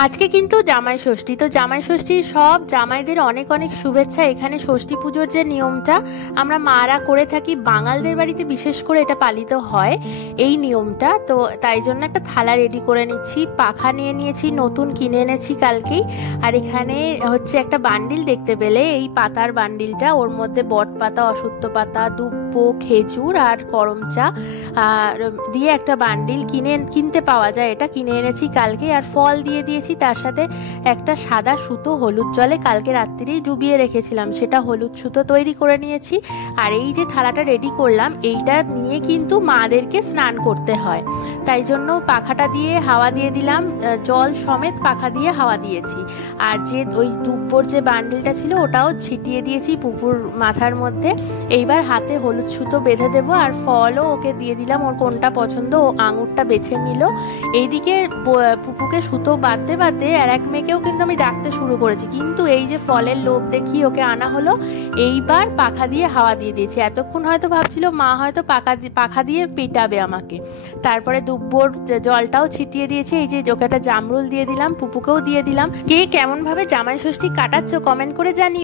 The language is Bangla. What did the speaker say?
আজকে কিন্তু জামাই ষষ্ঠী, তো জামাই ষষ্ঠীর সব জামাইদের অনেক অনেক শুভেচ্ছা। এখানে ষষ্ঠী পুজোর যে নিয়মটা আমরা মারা করে থাকি, বাঙালদের বাড়িতে বিশেষ করে এটা পালিত হয় এই নিয়মটা। তো তাই জন্য একটা থালা রেডি করে নিচ্ছি, পাখা নিয়ে নিয়েছি, নতুন কিনে এনেছি কালকেই। আর এখানে হচ্ছে একটা বান্ডিল দেখতে পেলে, এই পাতার বান্ডিলটা, ওর মধ্যে বট পাতা, অশ্বত্থ পাতা, দুব্বো, খেজুর আর করম চা দিয়ে একটা বান্ডিল কিনতে পাওয়া যায়, এটা কিনে এনেছি কালকে। আর ফল দিয়ে দিয়েছি, তার সাথে একটা সাদা সুতো হলুদ জলে কালকে রাত্রিরেই ডুবিয়ে রেখেছিলাম, সেটা হলুদ সুতো তৈরি করে নিয়েছি। আর এই যে থালাটা রেডি করলাম, এইটা নিয়ে কিন্তু মাদেরকে স্নান করতে হয়, তাই জন্য পাখাটা দিয়ে হাওয়া দিয়ে দিলাম, জল সমেত পাখা দিয়ে হাওয়া দিয়েছি। আর যে ওই দুব্বর যে বান্ডিলটা ছিল ওটাও ছিটিয়ে দিয়েছি পুপুর মাথার মধ্যে। এইবার হাতে হলুদ সুতো বেঁধে দেবো, আর ফলও ওকে দিয়ে দিলাম, ওর কোনটা পছন্দ ও আঙুরটা বেছে নিল। এইদিকে পুপুকে সুতো বাঁধতে বাঁধতে আর এক মেয়েকেও কিন্তু আমি ডাকতে শুরু করেছি, কিন্তু এই যে ফলের লোভ দেখি ওকে আনা হলো। এইবার পাখা দিয়ে হাওয়া দিয়ে দিয়েছি। এতক্ষণ হয়তো ভাবছিল মা হয়তো পাখা দিয়ে পিটাবে আমাকে। তারপরে দুব্বর জলটাও ছিটিয়ে দিয়েছি, এই যে ওকে একটা জামরুল দিয়ে দিলাম, পুপুকেও দিয়ে দিলাম। কে কেমন ভাবে জামাই ষষ্ঠী কাটাচ্ছ কমেন্ট করে জানি।